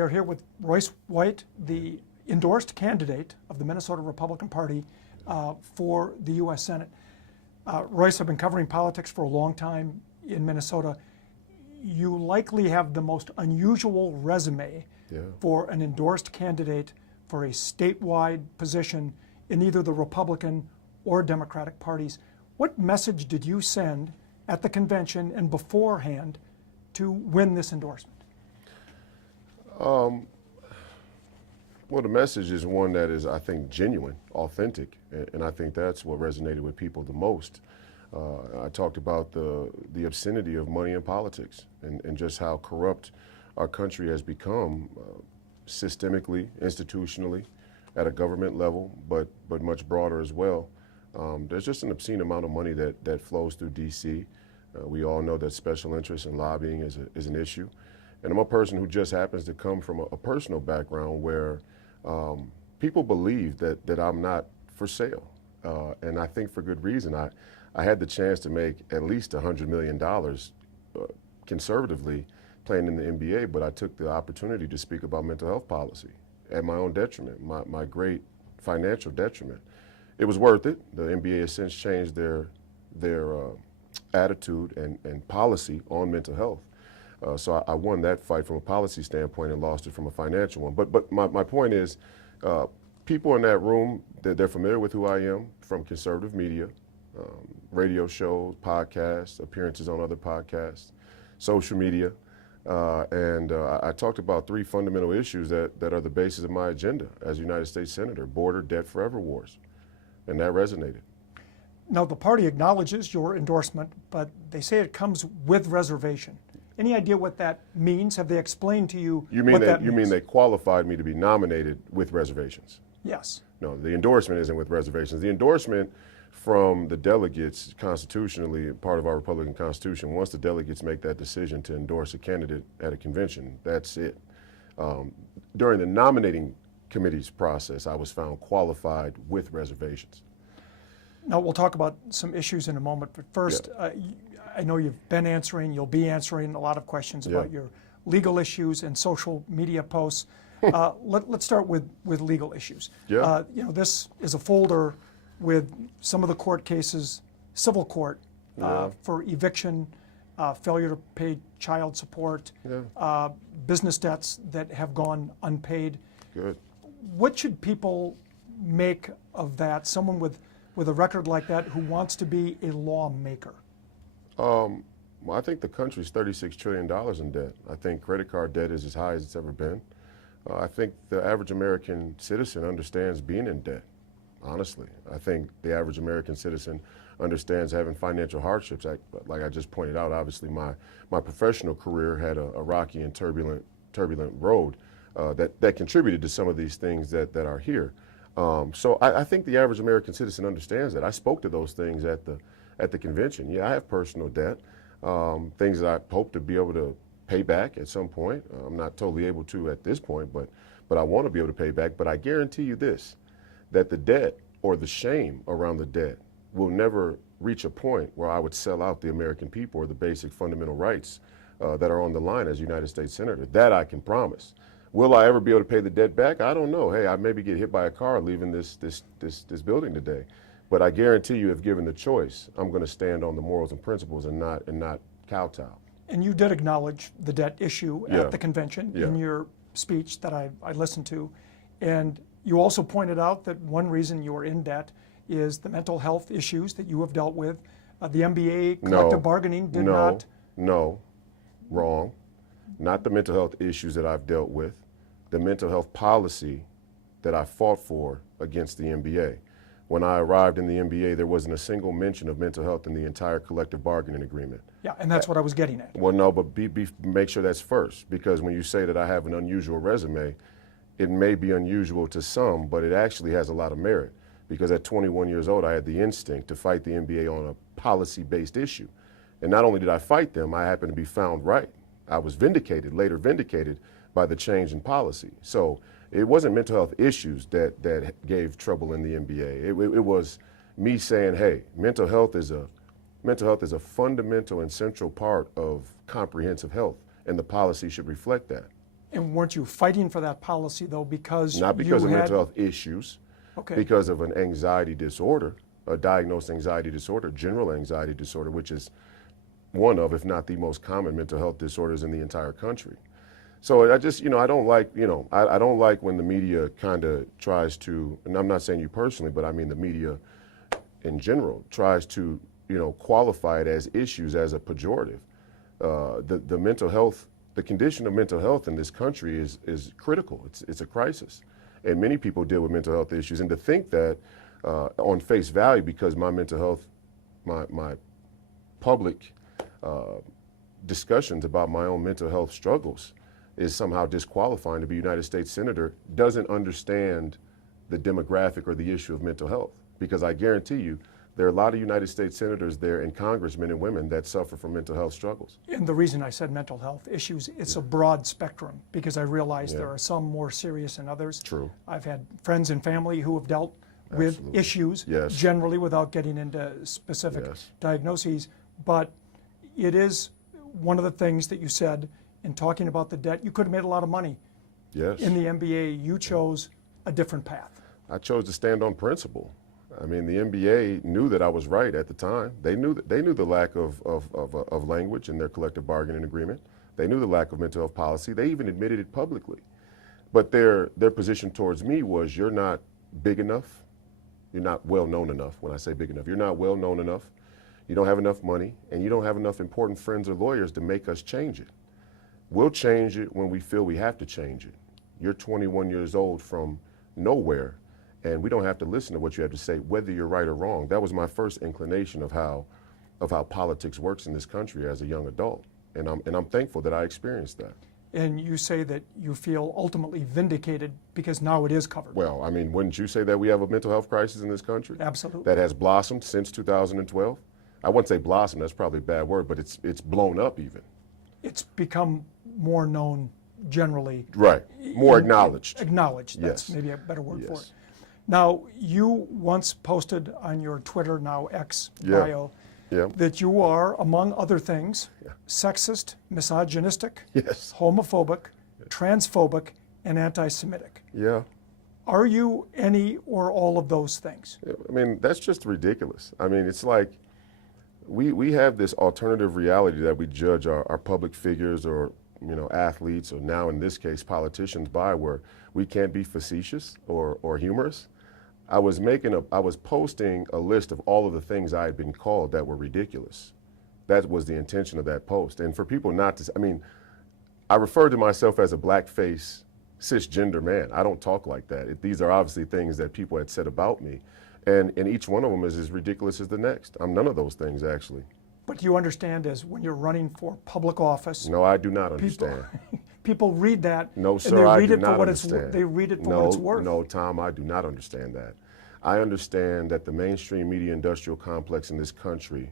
We are here with Royce White, the endorsed candidate of the Minnesota Republican Party for the U.S. Senate. Royce, I've been covering politics for a long time in Minnesota. You likely have the most unusual resume for an endorsed candidate for a statewide position in either the Republican or Democratic parties. What message did you send at the convention and beforehand to win this endorsement? Well, the message is one that is, I think, genuine, authentic, and I think that's what resonated with people the most. I talked about the obscenity of money in politics and just how corrupt our country has become systemically, institutionally, at a government level, but much broader as well. There's just an obscene amount of money that flows through D.C. We all know that special interest and lobbying is an issue. And I'm a person who just happens to come from a personal background where people believe that I'm not for sale. And I think for good reason. I had the chance to make at least $100 million conservatively playing in the NBA, but I took the opportunity to speak about mental health policy at my own detriment, my great financial detriment. It was worth it. The NBA has since changed their attitude and policy on mental health. So I won that fight from a policy standpoint and lost it from a financial one. But my point is, people in that room, they're familiar with who I am from conservative media, radio shows, podcasts, appearances on other podcasts, social media. And I talked about three fundamental issues that are the basis of my agenda as a United States Senator: border, debt, forever wars. And that resonated. Now, the party acknowledges your endorsement, but they say it comes with reservation. Any idea what that means? Have they explained to you what that means? You mean they qualified me to be nominated with reservations? Yes. No, the endorsement isn't with reservations. The endorsement from the delegates, constitutionally, part of our Republican Constitution, once the delegates make that decision to endorse a candidate at a convention, that's it. During the nominating committee's process, I was found qualified with reservations. Now, we'll talk about some issues in a moment, but first, I know you've been answering, you'll be answering a lot of questions about your legal issues and social media posts. Let's start with legal issues. You know, this is a folder with some of the court cases, civil court, for eviction, failure to pay child support, business debts that have gone unpaid. Good. What should people make of that, someone with a record like that who wants to be a lawmaker? Well, I think the country's $36 trillion in debt. I think credit card debt is as high as it's ever been. I think the average American citizen understands being in debt, honestly. I think the average American citizen understands having financial hardships. Like I just pointed out, obviously my professional career had a rocky and turbulent road that contributed to some of these things that are here. So I think the average American citizen understands that. I spoke to those things at the convention. Yeah, I have personal debt, things that I hope to be able to pay back at some point. I'm not totally able to at this point, but I want to be able to pay back. But I guarantee you this, that the debt or the shame around the debt will never reach a point where I would sell out the American people or the basic fundamental rights that are on the line as United States Senator. That I can promise. Will I ever be able to pay the debt back? I don't know. Hey, I maybe get hit by a car leaving this building today. But I guarantee you, if given the choice, I'm going to stand on the morals and principles and not kowtow. And you did acknowledge the debt issue at the convention in your speech that I listened to. And you also pointed out that one reason you're in debt is the mental health issues that you have dealt with. The MBA collective bargaining did not. No, wrong. Not the mental health issues that I've dealt with, the mental health policy that I fought for against the NBA. When I arrived in the NBA, there wasn't a single mention of mental health in the entire collective bargaining agreement. Yeah, and that's what I was getting at. Well, no, but make sure that's first, because when you say that I have an unusual resume, it may be unusual to some, but it actually has a lot of merit, because at 21 years old, I had the instinct to fight the NBA on a policy-based issue. And not only did I fight them, I happened to be found right. I was later vindicated by the change in policy. So it wasn't mental health issues that gave trouble in the NBA. It was me saying, hey, mental health is a fundamental and central part of comprehensive health, and the policy should reflect that. And weren't you fighting for that policy, though, because Not because you of had, mental health issues, okay, because of an anxiety disorder, a diagnosed anxiety disorder, general anxiety disorder, which is one of, if not the most common mental health disorders in the entire country. So I just, I don't like, I don't like when the media kind of tries to, and I'm not saying you personally, but I mean the media in general tries to, qualify it as issues as a pejorative. The mental health, the condition of mental health in this country is critical. It's a crisis. And many people deal with mental health issues. And to think that on face value, because my mental health, my public discussions about my own mental health struggles is somehow disqualifying to be a United States Senator, doesn't understand the demographic or the issue of mental health. Because I guarantee you, there are a lot of United States Senators there and congressmen and women that suffer from mental health struggles. and the reason I said mental health issues, it's a broad spectrum, because I realize there Yeah. are some more serious than others. True. I've had friends and family who have dealt with Absolutely. issues, Yes. generally without getting into specific Yes. diagnoses, but it is one of the things that you said in talking about the debt. You could have made a lot of money Yes. in the NBA. You chose a different path. I chose to stand on principle. I mean, the NBA knew that I was right at the time. They knew the lack of language in their collective bargaining agreement. They knew the lack of mental health policy. They even admitted it publicly. But their position towards me was, you're not big enough. You're not well known enough. When I say big enough, you're not well known enough. You don't have enough money, and you don't have enough important friends or lawyers to make us change it. We'll change it when we feel we have to change it. You're 21 years old from nowhere, and we don't have to listen to what you have to say, whether you're right or wrong. That was my first inclination of how politics works in this country as a young adult, and I'm thankful that I experienced that. And you say that you feel ultimately vindicated because now it is covered. Well, I mean, wouldn't you say that we have a mental health crisis in this country? Absolutely. That has blossomed since 2012? I wouldn't say blossomed, that's probably a bad word, but it's blown up even. It's become more known generally. Right, more acknowledged. Acknowledged, that's Yes. maybe a better word for it. Yes. Now, you once posted on your Twitter, now X Yeah. bio, Yeah. that you are, among other things, sexist, misogynistic, Yes. homophobic, transphobic, and anti-Semitic. Yeah. Are you any or all of those things? I mean, that's just ridiculous. I mean, it's like we have this alternative reality that we judge our public figures or, athletes, or now in this case, politicians by, where we can't be facetious or humorous. I was posting a list of all of the things I had been called that were ridiculous. That was the intention of that post. And for people not to, I refer to myself as a blackface cisgender man. I don't talk like that. These are obviously things that people had said about me. And each one of them is as ridiculous as the next. I'm none of those things, actually. But you understand, as when you're running for public office, No, I do not understand. people read that No, and sir, they I read do it for not what it's understand. they read it for No, what it's worth. No, Tom, I do not understand that. I understand that the mainstream media industrial complex in this country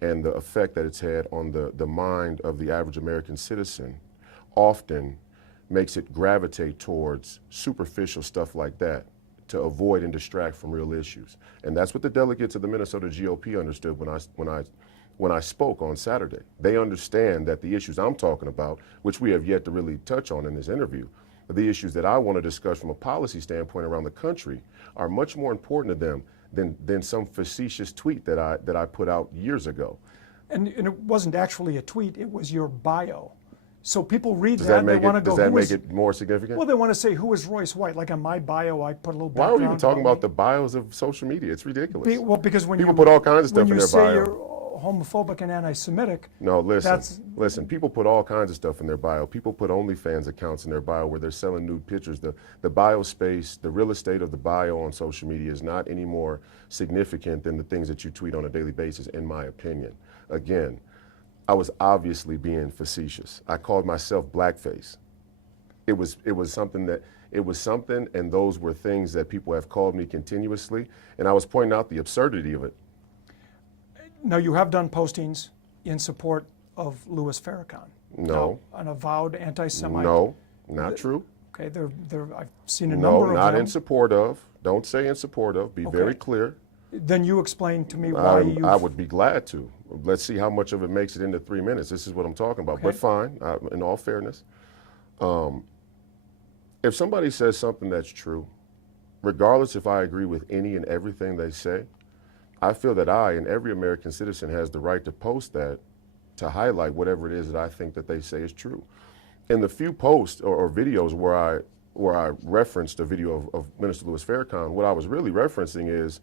and the effect that it's had on the mind of the average American citizen often makes it gravitate towards superficial stuff like that to avoid and distract from real issues. And that's what the delegates of the Minnesota GOP understood when I spoke on Saturday. They understand that the issues I'm talking about, which we have yet to really touch on in this interview, the issues that I want to discuss from a policy standpoint around the country are much more important to them than some facetious tweet that I put out years ago. And it wasn't actually a tweet, it was your bio. So people read Does that that and they make want to it, go, does that who make is, it more significant? well, they want to say, who is Royce White? Like on my bio, I put a little Why background. are we even talking about me. the bios of social media? It's ridiculous. Well, because when People you put all kinds of stuff when in you their say bio. you're homophobic and anti-Semitic, No, that's listen. People put all kinds of stuff in their bio. People put OnlyFans accounts in their bio where they're selling nude pictures. The bio space, the real estate of the bio on social media is not any more significant than the things that you tweet on a daily basis, in my opinion. Again, I was obviously being facetious. I called myself blackface. It was something, and those were things that people have called me continuously, and I was pointing out the absurdity of it. now you have done postings in support of Louis Farrakhan. No. Now, an avowed anti-Semite. No, not true. Okay, I've seen a No, number of not them. in support of. Don't say in support of. Be very Okay. clear. Then you explain to me why you. I would be glad to. Let's see how much of it makes it into 3 minutes. This is what I'm talking about. Okay. But fine, in all fairness. If somebody says something that's true, regardless if I agree with any and everything they say, I feel that I and every American citizen has the right to post that to highlight whatever it is that I think that they say is true. In the few posts or videos where I referenced a video of Minister Louis Farrakhan, what I was really referencing is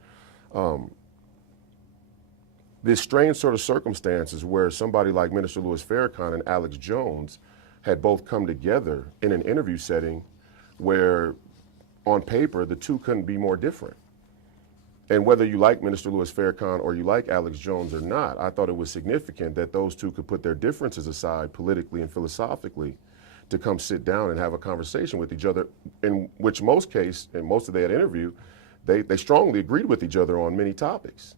this strange sort of circumstances where somebody like Minister Louis Farrakhan and Alex Jones had both come together in an interview setting where on paper the two couldn't be more different. And whether you like Minister Louis Farrakhan or you like Alex Jones or not, I thought it was significant that those two could put their differences aside politically and philosophically to come sit down and have a conversation with each other, in which most case, in most of that interview, they strongly agreed with each other on many topics.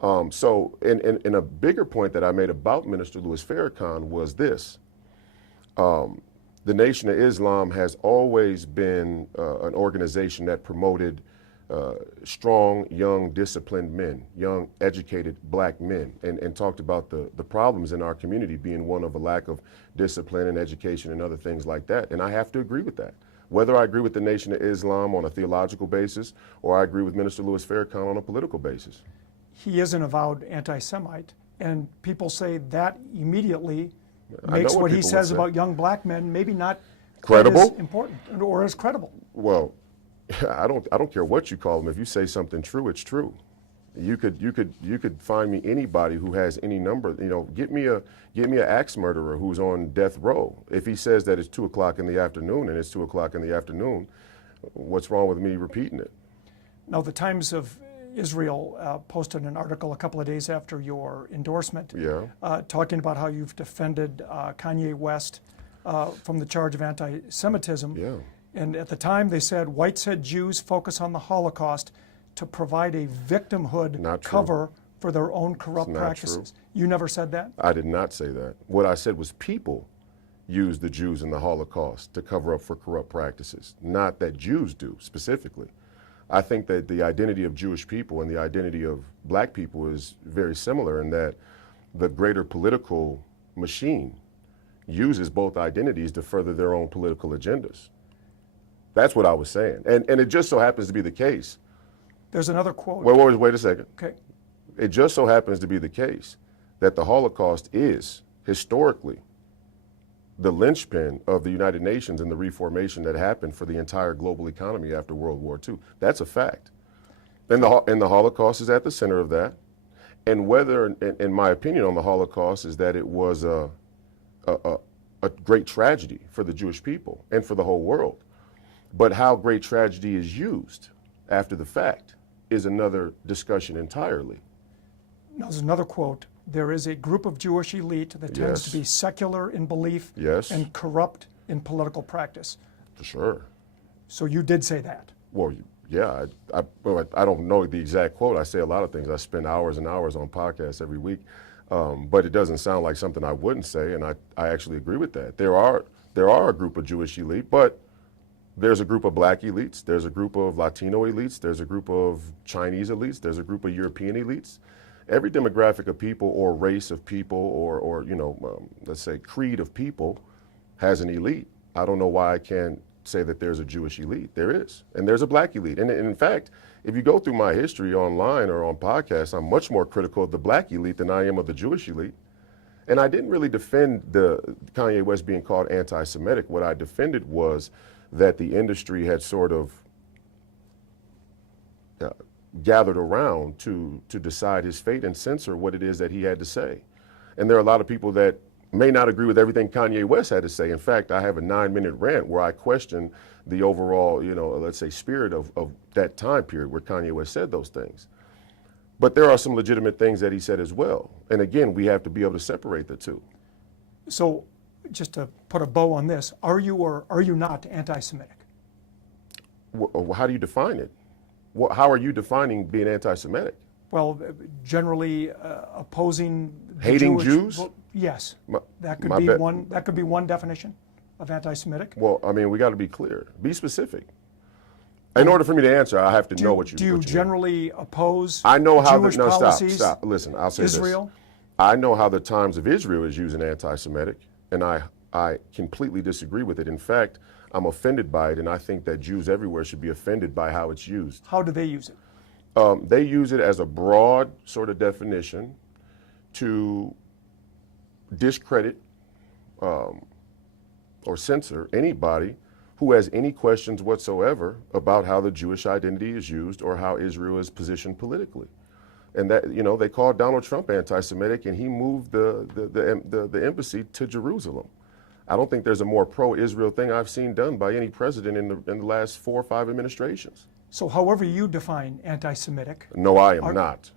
So in a bigger point that I made about Minister Louis Farrakhan was this. The Nation of Islam has always been an organization that promoted strong, young, disciplined men, young, educated black men, and talked about the problems in our community being one of a lack of discipline and education and other things like that. And I have to agree with that. Whether I agree with the Nation of Islam on a theological basis or I agree with Minister Louis Farrakhan on a political basis. He is an avowed anti-Semite, and people say that immediately makes what he says about young black men maybe not credible, as important or as credible. Well, I don't care what you call them. If you say something true, it's true. You could find me anybody who has any number. You know, get me an axe murderer who's on death row. If he says that it's 2 o'clock in the afternoon and it's 2 o'clock in the afternoon, what's wrong with me repeating it? Now, the Times of Israel posted an article a couple of days after your endorsement, talking about how you've defended Kanye West from the charge of anti-Semitism. Yeah. And at the time they said, white said Jews focus on the Holocaust to provide a victimhood cover for their own corrupt practices. True. You never said that? I did not say that. What I said was people use the Jews in the Holocaust to cover up for corrupt practices, not that Jews do specifically. I think that the identity of Jewish people and the identity of black people is very similar in that the greater political machine uses both identities to further their own political agendas. That's what I was saying. And it just so happens to be the case. There's another quote. Wait a second. Okay. It just so happens to be the case that the Holocaust is, historically, the linchpin of the United Nations and the reformation that happened for the entire global economy after World War II. That's a fact. And the Holocaust is at the center of that. And whether, in my opinion on the Holocaust, is that it was a great tragedy for the Jewish people and for the whole world. But how great tragedy is used after the fact is another discussion entirely. Now, there's another quote. There is a group of Jewish elite that tends to be secular in belief and corrupt in political practice. For sure. So you did say that? Well, yeah. I don't know the exact quote. I say a lot of things. I spend hours and hours on podcasts every week. But it doesn't sound like something I wouldn't say, and I actually agree with that. There are a group of Jewish elite, but there's a group of black elites, there's a group of Latino elites, there's a group of Chinese elites, there's a group of European elites. Every demographic of people or race of people or let's say creed of people has an elite. I don't know why I can't say that there's a Jewish elite. There is. And there's a black elite. And in fact, if you go through my history online or on podcasts, I'm much more critical of the black elite than I am of the Jewish elite. And I didn't really defend the Kanye West being called anti-Semitic. What I defended was that the industry had sort of gathered around to decide his fate and censor what it is that he had to say. And there are a lot of people that may not agree with everything Kanye West had to say. In fact, I have a 9-minute rant where I question the overall, let's say, spirit of that time period where Kanye West said those things. But there are some legitimate things that he said as well. And again, we have to be able to separate the two. So just to put a bow on this, are you or are you not anti-Semitic? How do you define it? How are you defining being anti-Semitic? Well, generally opposing hating Jews. Well, yes, that could be one definition of anti-Semitic. Well, I mean, we got to be clear. Be specific. In order for me to answer, I have to know what you. Do you generally oppose? I know how Jewish no, policies, stop. Listen, I'll say Israel? this. I know how the Times of Israel is using anti-Semitic, and I I completely disagree with it. In fact, I'm offended by it, and I think that Jews everywhere should be offended by how it's used. How do they use it? They use it as a broad sort of definition to discredit or censor anybody who has any questions whatsoever about how the Jewish identity is used or how Israel is positioned politically. And that, you know, they called Donald Trump anti-Semitic, and he moved the embassy to Jerusalem. I don't think there's a more pro-Israel thing I've seen done by any president in the last 4 or 5 administrations. So however you define anti-Semitic, No, I am not.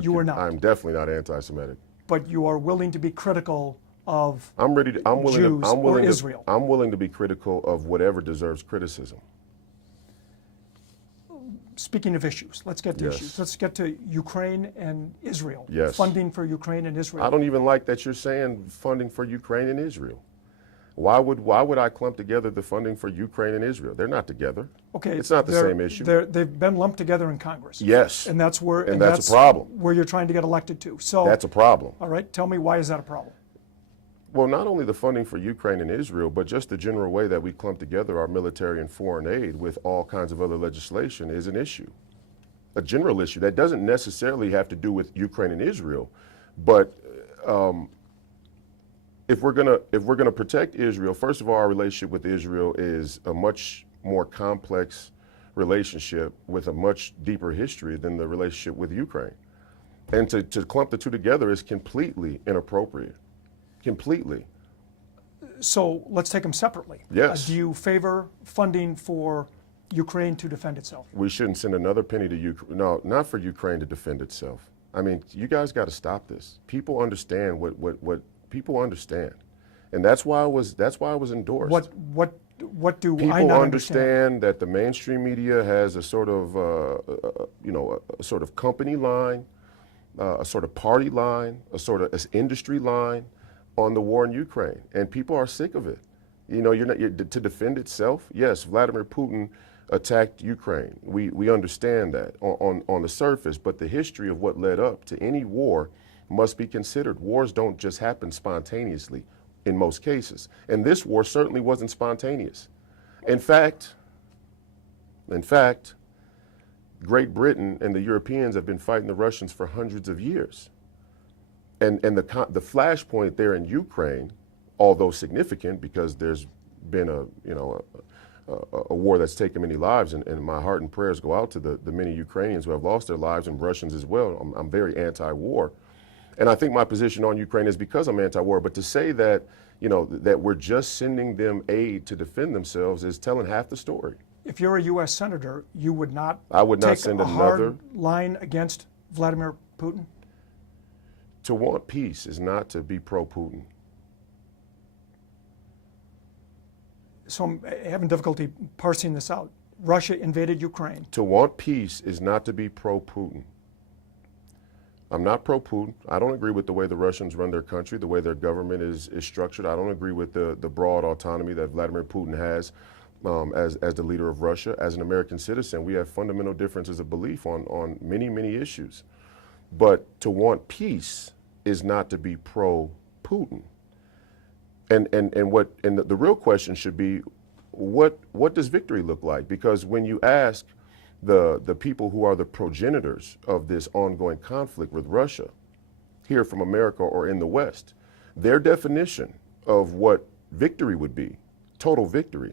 You are not. I'm definitely not anti-Semitic. but you are willing to be critical of I'm willing Jews or Israel. I'm willing to be critical of whatever deserves criticism. Speaking of issues, let's get to Yes. issues. Let's get to Ukraine and Israel. Yes. Funding for Ukraine and Israel. I don't even like that you're saying funding for Ukraine and Israel. Why would I clump together the funding for Ukraine and Israel? They're not together. Okay, It's not the same issue. They've been lumped together in Congress. Yes. And that's where And that's a problem. where you're trying to get elected to. So That's a problem. all right, tell me, why is that a problem? Well, not only the funding for Ukraine and Israel, but just the general way that we clump together our military and foreign aid with all kinds of other legislation is an issue. A general issue that doesn't necessarily have to do with Ukraine and Israel, but if we're gonna protect Israel, first of all, our relationship with Israel is a much more complex relationship with a much deeper history than the relationship with Ukraine. And to clump the two together is completely inappropriate. Completely. So let's take them separately. Yes. Do you favor funding for Ukraine to defend itself? We shouldn't send another penny to Ukraine. No, not for Ukraine to defend itself. I mean, you guys got to stop this. People understand what people understand, and that's why it was endorsed. What do I People not understand that the mainstream media has a sort of a sort of company line, a sort of party line, a sort of industry line on the war in Ukraine, and people are sick of it. You know, to defend itself. Yes, Vladimir Putin attacked Ukraine. We understand that on the surface, but the history of what led up to any war must be considered. Wars don't just happen spontaneously in most cases, and this war certainly wasn't spontaneous. In fact, Great Britain and the Europeans have been fighting the Russians for hundreds of years. And the flashpoint there in Ukraine, although significant because there's been a war that's taken many lives, and my heart and prayers go out to the many Ukrainians who have lost their lives, and Russians as well. I'm very anti-war. And I think my position on Ukraine is because I'm anti-war, but to say that, that we're just sending them aid to defend themselves is telling half the story. If you're a U.S. senator, you would not. I would not take send a another. hard line against Vladimir Putin. To want peace is not to be pro-Putin. So I'm having difficulty parsing this out. Russia invaded Ukraine. To want peace is not to be pro-Putin. I'm not pro-Putin. I don't agree with the way the Russians run their country, the way their government is structured. I don't agree with the broad autonomy that Vladimir Putin has as the leader of Russia. As an American citizen, we have fundamental differences of belief on many, many issues. But to want peace is not to be pro-Putin. And the real question should be, what does victory look like? Because when you ask the people who are the progenitors of this ongoing conflict with Russia, here from America or in the West, their definition of what victory would be, total victory,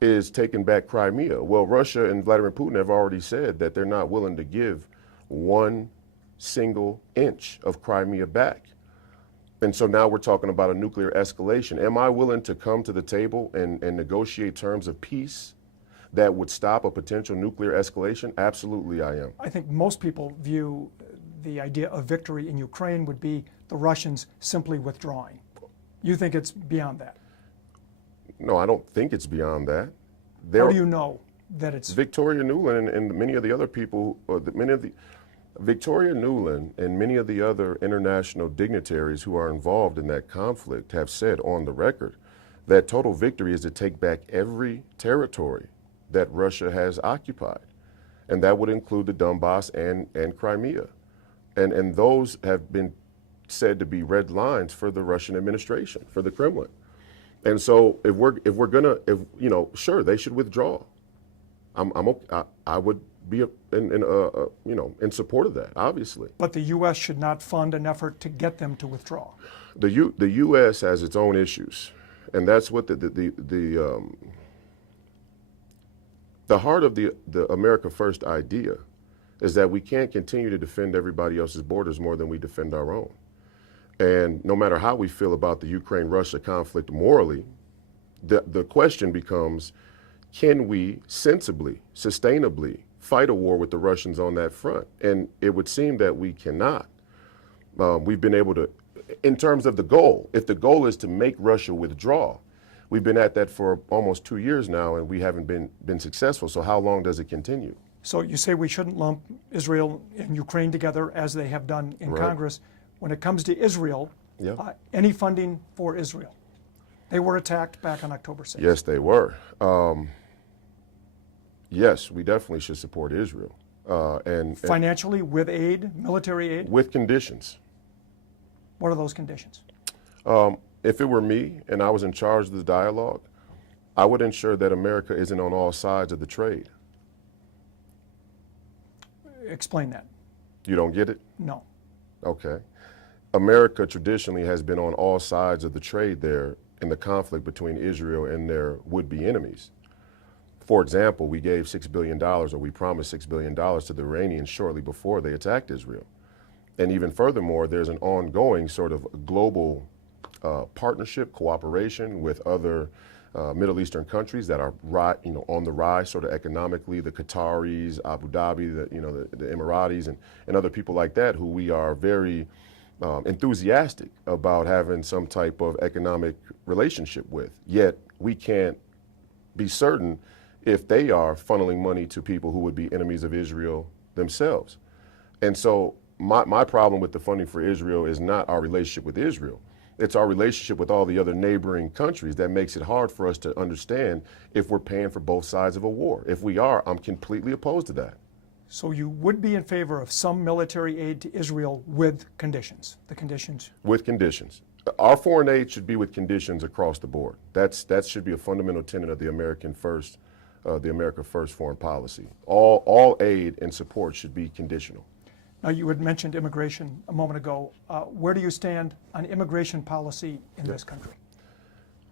is taking back Crimea. Well, Russia and Vladimir Putin have already said that they're not willing to give 1 single inch of Crimea back. And so now we're talking about a nuclear escalation. Am I willing to come to the table and negotiate terms of peace that would stop a potential nuclear escalation? Absolutely, I am. I think most people view the idea of victory in Ukraine would be the Russians simply withdrawing. You think it's beyond that? No, I don't think it's beyond that. How do you know that it's... Victoria Nuland and many of the other people, Victoria Nuland and many of the other international dignitaries who are involved in that conflict have said on the record that total victory is to take back every territory that Russia has occupied. And that would include the Donbass and Crimea. And those have been said to be red lines for the Russian administration, for the Kremlin. And so if we're gonna, sure, they should withdraw. I would be in support of that, obviously. But the U.S. should not fund an effort to get them to withdraw. The U.S. has its own issues, and that's what the heart of the America First idea is that we can't continue to defend everybody else's borders more than we defend our own. And no matter how we feel about the Ukraine-Russia conflict morally, the question becomes, can we sensibly, sustainably fight a war with the Russians on that front? And it would seem that we cannot. We've been able to, in terms of the goal, if the goal is to make Russia withdraw, we've been at that for almost 2 years now, and we haven't been successful. So how long does it continue? So you say we shouldn't lump Israel and Ukraine together as they have done in Right. Congress. When it comes to Israel, Yeah. any funding for Israel? They were attacked back on October 6th. Yes, they were. Yes, we definitely should support Israel. And Financially, with aid, military aid? with conditions. What are those conditions? If it were me and I was in charge of the dialogue, I would ensure that America isn't on all sides of the trade. Explain that. You don't get it? No. Okay. America traditionally has been on all sides of the trade there in the conflict between Israel and their would-be enemies. For example, we gave $6 billion, or we promised $6 billion to the Iranians shortly before they attacked Israel. And even furthermore, there's an ongoing sort of global partnership, cooperation with other Middle Eastern countries that are on the rise sort of economically, the Qataris, Abu Dhabi, the Emiratis, and other people like that who we are very enthusiastic about having some type of economic relationship with. Yet we can't be certain if they are funneling money to people who would be enemies of Israel themselves. And so my problem with the funding for Israel is not our relationship with Israel. It's our relationship with all the other neighboring countries that makes it hard for us to understand if we're paying for both sides of a war. If we are, I'm completely opposed to that. So you would be in favor of some military aid to Israel with conditions? The conditions? With conditions. Our foreign aid should be with conditions across the board. That should be a fundamental tenet of the America First foreign policy. All aid and support should be conditional. Now, you had mentioned immigration a moment ago. Where do you stand on immigration policy in this country?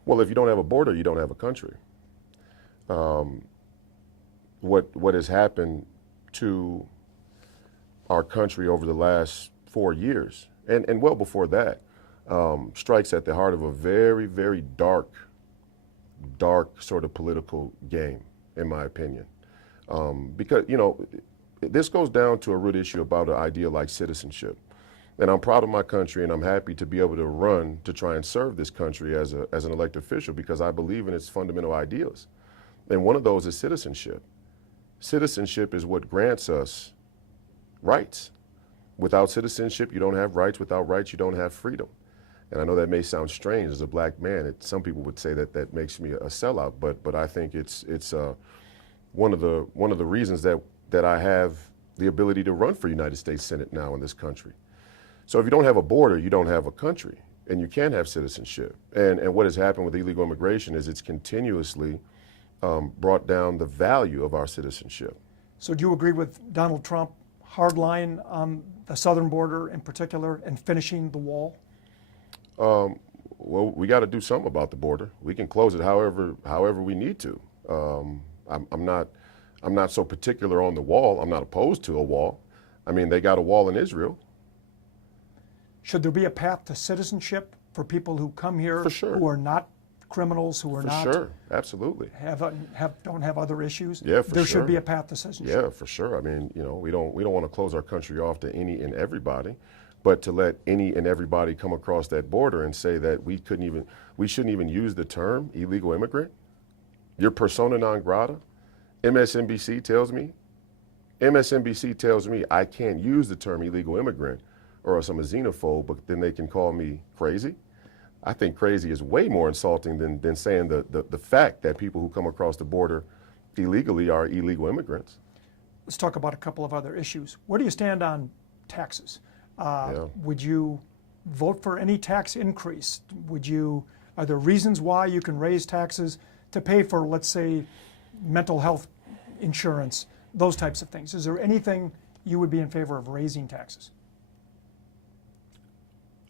Well, if you don't have a border, you don't have a country. What has happened to our country over the last 4 years, and well before that, strikes at the heart of a very, very dark sort of political game, in my opinion. Because, this goes down to a root issue about an idea like citizenship. And I'm proud of my country, and I'm happy to be able to run to try and serve this country as an elected official because I believe in its fundamental ideals. And one of those is citizenship. Citizenship is what grants us rights. Without citizenship, you don't have rights. Without rights, you don't have freedom. And I know that may sound strange as a black man. Some people would say that makes me a sellout, but I think it's one of the reasons that I have the ability to run for United States Senate now in this country. So if you don't have a border, you don't have a country, and you can't have citizenship. And what has happened with illegal immigration is it's continuously brought down the value of our citizenship. So do you agree with Donald Trump, hard line on the southern border in particular, and finishing the wall? Well, we got to do something about the border. We can close it however we need to. I'm not so particular on the wall. I'm not opposed to a wall. I mean, they got a wall in Israel. Should there be a path to citizenship for people who come here For sure. who are not criminals, who are For not sure, absolutely. don't have other issues? Yeah, for There sure. should be a path to citizenship. Yeah, for sure. I mean, we don't want to close our country off to any and everybody, but to let any and everybody come across that border and say that we shouldn't even use the term illegal immigrant. Your persona non grata. MSNBC tells me I can't use the term illegal immigrant or else I'm a xenophobe, but then they can call me crazy. I think crazy is way more insulting than saying the fact that people who come across the border illegally are illegal immigrants. Let's talk about a couple of other issues. Where do you stand on taxes? Yeah. Would you vote for any tax increase? Would you Are there reasons why you can raise taxes to pay for, let's say, mental health insurance, those types of things? Is there anything you would be in favor of raising taxes?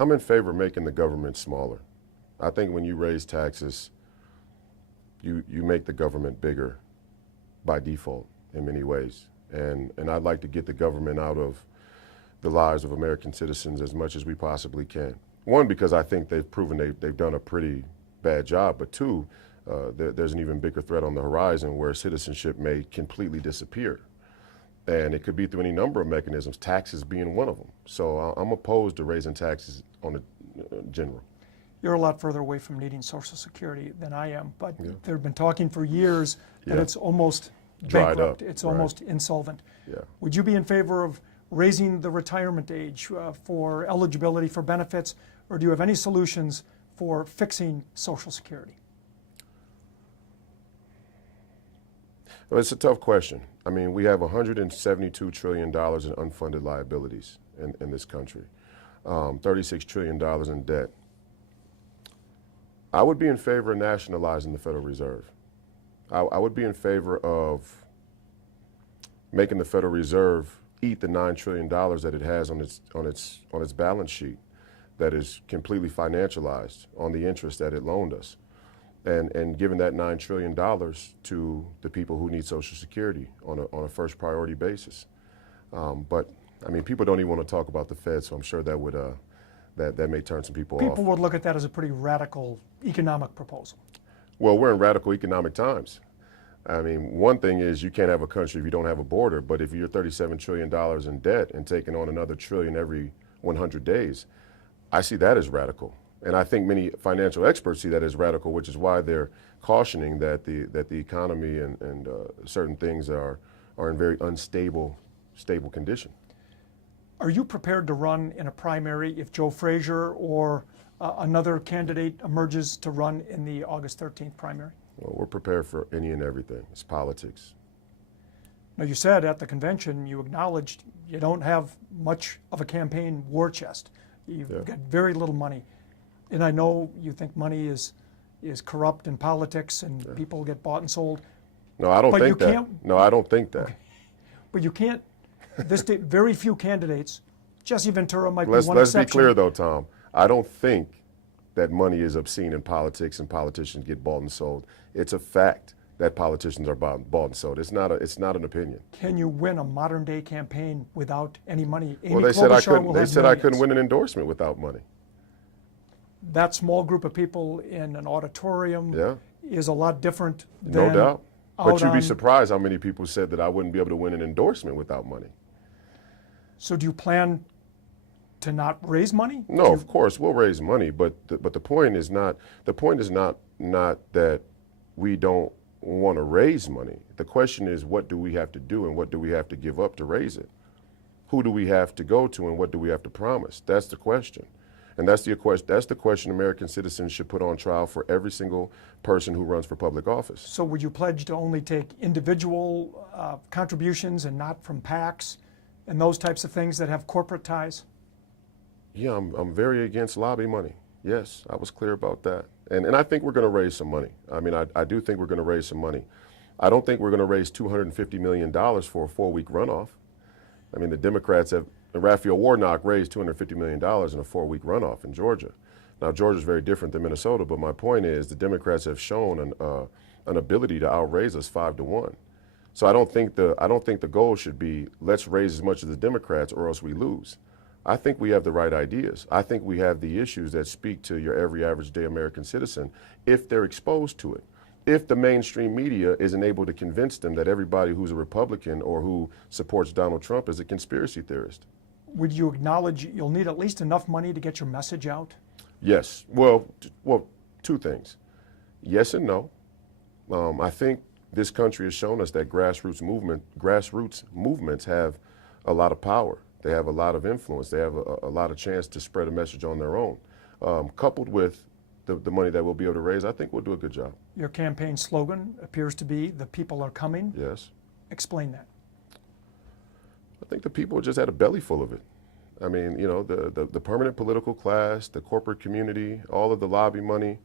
I'm in favor of making the government smaller. I think when you raise taxes, you make the government bigger by default in many ways. And I'd like to get the government out of the lives of American citizens as much as we possibly can. One, because I think they've proven they've done a pretty bad job, but two, there's an even bigger threat on the horizon where citizenship may completely disappear. And it could be through any number of mechanisms, taxes being one of them. So I'm opposed to raising taxes on the general. You're a lot further away from needing Social Security than I am, but Yeah. they've been talking for years that Yeah. it's almost Dried bankrupt. up, It's right. almost insolvent. Yeah. Would you be in favor of raising the retirement age for eligibility for benefits, or do you have any solutions for fixing Social Security? Well, it's a tough question. I mean, we have $172 trillion in unfunded liabilities in this country, $36 trillion in debt. I would be in favor of nationalizing the Federal Reserve. I would be in favor of making the Federal Reserve eat the $9 trillion that it has on its balance sheet that is completely financialized on the interest that it loaned us, and giving that $9 trillion to the people who need Social Security on a first priority basis. But I mean, people don't even want to talk about the Fed, so I'm sure that would that may turn some people off. People would look at that as a pretty radical economic proposal. Well, we're in radical economic times. I mean, one thing is you can't have a country if you don't have a border, but if you're $37 trillion in debt and taking on another trillion every 100 days, I see that as radical. And I think many financial experts see that as radical, which is why they're cautioning that the economy and certain things are in very stable condition. Are you prepared to run in a primary if Joe Frazier or another candidate emerges to run in the August 13th primary? Well, we're prepared for any and everything. It's politics. Now, you said at the convention, you acknowledged you don't have much of a campaign war chest. You've Yeah. got very little money. And I know you think money is corrupt in politics and people get bought and sold. No, I don't But think you that. can't- No, I don't think that. Okay. But you can't, very few candidates, Jesse Ventura might be Let's one be exception. clear though, Tom. I don't think that money is obscene in politics and politicians get bought and sold. It's a fact that politicians are bought and sold. It's not an opinion. Can you win a modern day campaign without any money? Amy Well, they said I Klobuchar couldn't. will They have said I couldn't millions. win an endorsement without money. That small group of people in an auditorium Yeah. is a lot different No than doubt. But out you'd be on- surprised how many people said that I wouldn't be able to win an endorsement without money. So do you plan to not raise money? No, of course we'll raise money, but the point is not that we don't want to raise money. The question is, what do we have to do and what do we have to give up to raise it? Who do we have to go to and what do we have to promise? That's the question. And that's the question American citizens should put on trial for every single person who runs for public office. So would you pledge to only take individual contributions and not from PACs and those types of things that have corporate ties? Yeah, I'm very against lobby money. Yes, I was clear about that. And I think we're going to raise some money. I mean, I do think we're going to raise some money. I don't think we're going to raise $250 million for a 4-week runoff. I mean, the Democrats have, Raphael Warnock raised $250 million in a 4-week runoff in Georgia. Now, Georgia's very different than Minnesota, but my point is the Democrats have shown an ability to outraise us 5-1. So I don't think the goal should be let's raise as much as the Democrats or else we lose. I think we have the right ideas. I think we have the issues that speak to your every average day American citizen if they're exposed to it. If the mainstream media isn't able to convince them that everybody who's a Republican or who supports Donald Trump is a conspiracy theorist. Would you acknowledge you'll need at least enough money to get your message out? Yes. Well, two things. Yes and no. I think this country has shown us that grassroots movements have a lot of power. They have a lot of influence. They have a lot of chance to spread a message on their own. Coupled with the money that we'll be able to raise, I think we'll do a good job. Your campaign slogan appears to be, "The people are coming." Yes. Explain that. I think the people just had a belly full of it. I mean, you know, the permanent political class, the corporate community, all of the lobby money,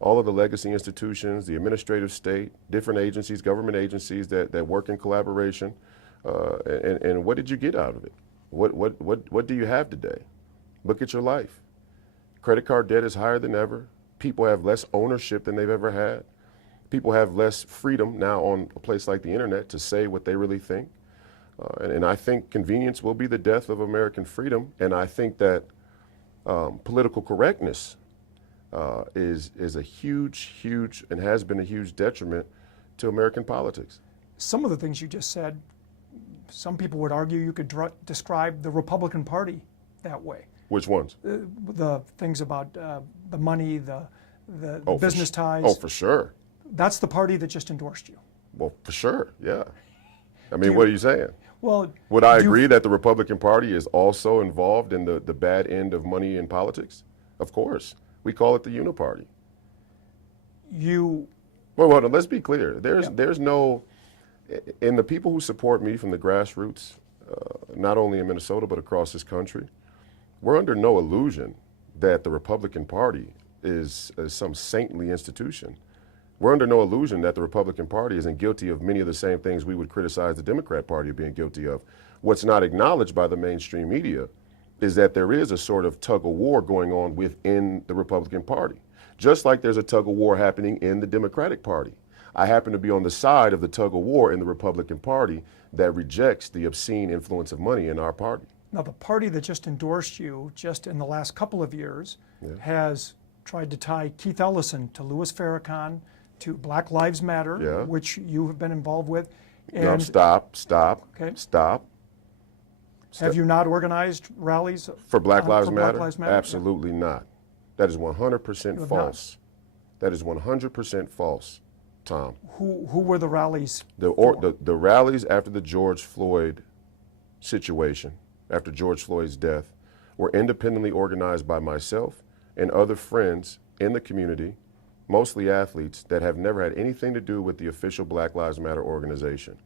all of the legacy institutions, the administrative state, different agencies, government agencies that work in collaboration. And what did you get out of it? What do you have today? Look at your life. Credit card debt is higher than ever. People have less ownership than they've ever had. People have less freedom now on a place like the internet to say what they really think. And I think convenience will be the death of American freedom. And I think that political correctness is a huge, and has been a huge detriment to American politics. Some of the things you just said, some people would argue you could describe the Republican Party that way. Which ones? The things about the money, the Oh, business ties. Oh, for sure. That's the party that just endorsed you. Well, for sure, yeah. I mean, what are you saying? Well, would I agree that the Republican Party is also involved in the bad end of money in politics? Of course. We call it the Uniparty. You... Well, hold on, let's be clear. There's no... And the people who support me from the grassroots, not only in Minnesota but across this country, we're under no illusion that the Republican Party is some saintly institution. We're under no illusion that the Republican Party isn't guilty of many of the same things we would criticize the Democrat Party of being guilty of. What's not acknowledged by the mainstream media is that there is a sort of tug of war going on within the Republican Party, just like there's a tug of war happening in the Democratic Party. I happen to be on the side of the tug of war in the Republican Party that rejects the obscene influence of money in our party. Now, the party that just endorsed you, just in the last couple of years, has tried to tie Keith Ellison to Louis Farrakhan, to Black Lives Matter, which you have been involved with. And no, stop. Have you not organized rallies for Black Lives Matter? Black Lives Matter? Absolutely not. That is 100% false. That is 100% false, Tom. Who were the rallies? The rallies after the George Floyd situation, after George Floyd's death, were independently organized by myself and other friends in the community, mostly athletes that have never had anything to do with the official Black Lives Matter organization.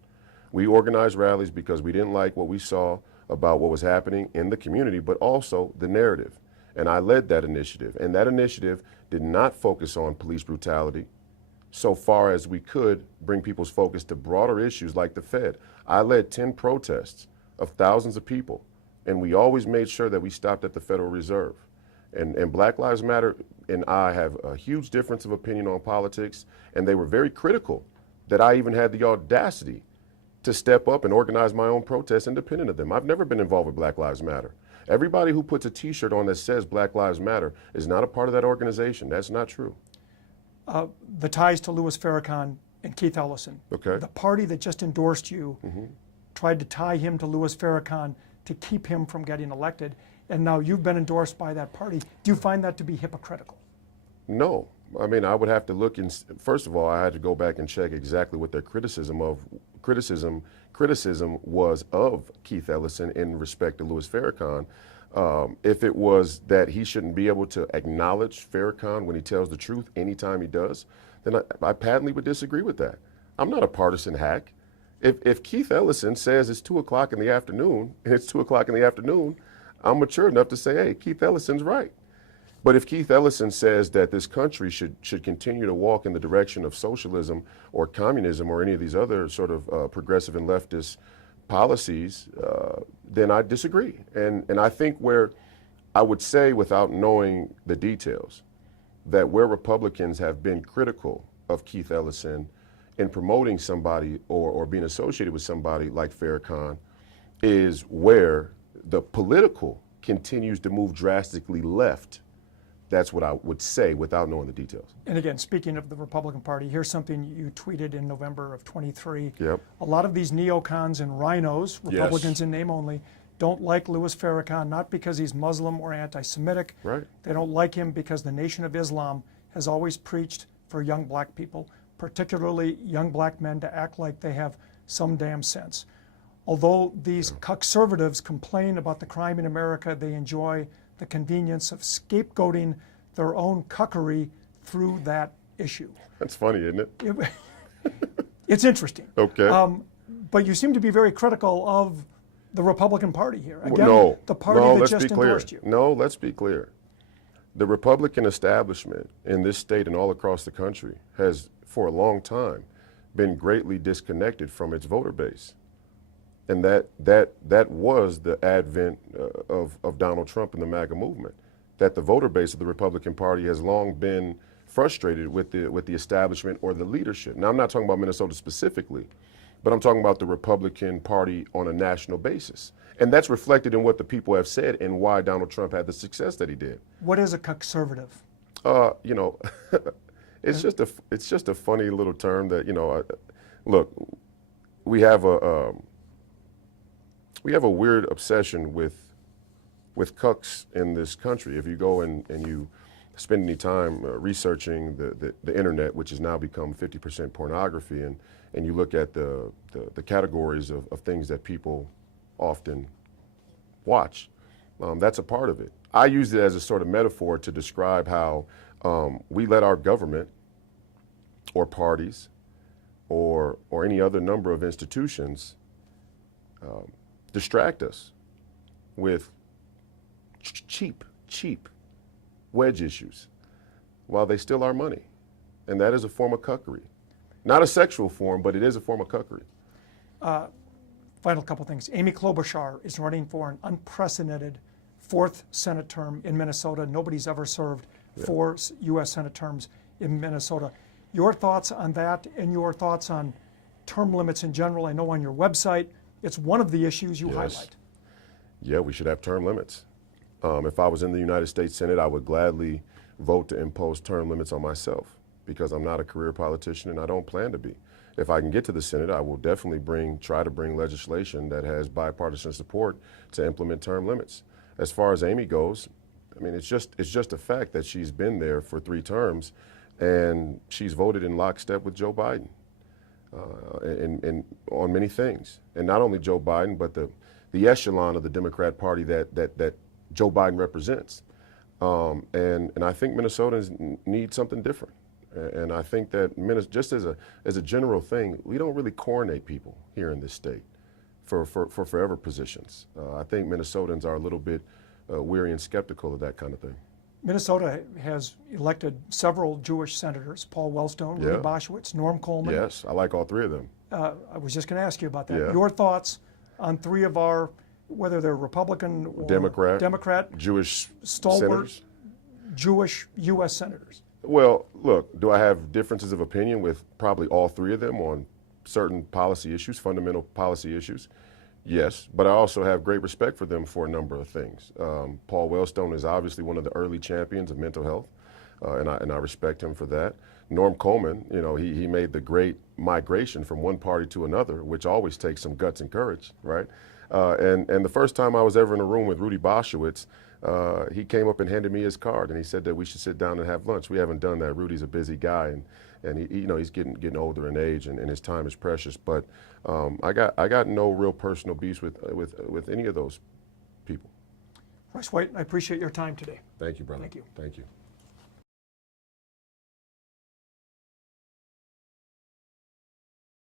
We organized rallies because we didn't like what we saw about what was happening in the community, but also the narrative. And I led that initiative. And that initiative did not focus on police brutality so far as we could bring people's focus to broader issues like the Fed. I led 10 protests of thousands of people, and we always made sure that we stopped at the Federal Reserve. And Black Lives Matter and I have a huge difference of opinion on politics, and they were very critical that I even had the audacity to step up and organize my own protests independent of them. I've never been involved with Black Lives Matter. Everybody who puts a t-shirt on that says Black Lives Matter is not a part of that organization. That's not true. The ties to Louis Farrakhan and Keith Ellison. Okay. The party that just endorsed you tried to tie him to Louis Farrakhan to keep him from getting elected, and now you've been endorsed by that party. Do you find that to be hypocritical? No. I mean, I would have to look and, first of all, I had to go back and check exactly what their criticism was of Keith Ellison in respect to Louis Farrakhan. If it was that he shouldn't be able to acknowledge Farrakhan when he tells the truth anytime he does, then I patently would disagree with that. I'm not a partisan hack. If Keith Ellison says it's 2 o'clock in the afternoon, and it's 2 o'clock in the afternoon, I'm mature enough to say, hey, Keith Ellison's right. But if Keith Ellison says that this country should continue to walk in the direction of socialism or communism or any of these other sort of progressive and leftist policies, then I disagree. And I think where I would say, without knowing the details, that where Republicans have been critical of Keith Ellison in promoting somebody or being associated with somebody like Farrakhan is where the political continues to move drastically left. That's what I would say without knowing the details. And again, speaking of the Republican Party, here's something you tweeted in November of 23. Yep. A lot of these neocons and rhinos, Republicans in name only, don't like Louis Farrakhan, not because he's Muslim or anti-Semitic. Right. They don't like him because the Nation of Islam has always preached for young black people, particularly young black men, to act like they have some damn sense. Although these conservatives complain about the crime in America, they enjoy the convenience of scapegoating their own cuckery through that issue. That's funny, isn't it? It's interesting. Okay. But you seem to be very critical of the Republican Party here. Again, No, the party no, that let's just be clear. endorsed you. No, let's be clear. The Republican establishment in this state and all across the country has, for a long time, been greatly disconnected from its voter base. And that was the advent of Donald Trump and the MAGA movement, that the voter base of the Republican Party has long been frustrated with the establishment or the leadership. Now, I'm not talking about Minnesota specifically, but I'm talking about the Republican Party on a national basis. And that's reflected in what the people have said and why Donald Trump had the success that he did. What is a conservative? You know, it's just a funny little term that, you know, look, we have a weird obsession with cucks in this country. If you go and you spend any time researching the internet, which has now become 50% pornography, and you look at the categories of things that people often watch, that's a part of it. I use it as a sort of metaphor to describe how we let our government or parties or any other number of institutions distract us with cheap wedge issues while they steal our money. And that is a form of cuckery. Not a sexual form, but it is a form of cuckery. Final couple things. Amy Klobuchar is running for an unprecedented 4th Senate term in Minnesota. Nobody's ever served 4 U.S. Senate terms in Minnesota. Your thoughts on that and your thoughts on term limits in general? I know on your website it's one of the issues you highlight. Yeah, we should have term limits. If I was in the United States Senate, I would gladly vote to impose term limits on myself because I'm not a career politician and I don't plan to be. If I can get to the Senate, I will definitely try to bring legislation that has bipartisan support to implement term limits. As far as Amy goes, I mean, it's just a fact that she's been there for 3 terms and she's voted in lockstep with Joe Biden and on many things. And not only Joe Biden, but the echelon of the Democrat Party that Joe Biden represents. And I think Minnesotans need something different. And I think that just as a general thing, we don't really coronate people here in this state for forever positions. I think Minnesotans are a little bit weary and skeptical of that kind of thing. Minnesota has elected several Jewish senators, Paul Wellstone, Rudy Boschwitz, Norm Coleman. Yes, I like all 3 of them. I was just going to ask you about that. Yeah. Your thoughts on 3 of our, whether they're Republican or Democrat Jewish stalwart senators? Jewish U.S. senators? Well, look, do I have differences of opinion with probably all 3 of them on certain policy issues, fundamental policy issues? Yes, but I also have great respect for them for a number of things. Paul Wellstone is obviously one of the early champions of mental health, and I respect him for that. Norm Coleman, you know, he made the great migration from one party to another, which always takes some guts and courage, right? And the first time I was ever in a room with Rudy Boschwitz, he came up and handed me his card, and he said that we should sit down and have lunch. We haven't done that. Rudy's a busy guy, and he you know, he's getting older in age, and his time is precious. But I got no real personal beefs with any of those people. Royce White, I appreciate your time today. Thank you, brother. Thank you. Thank you.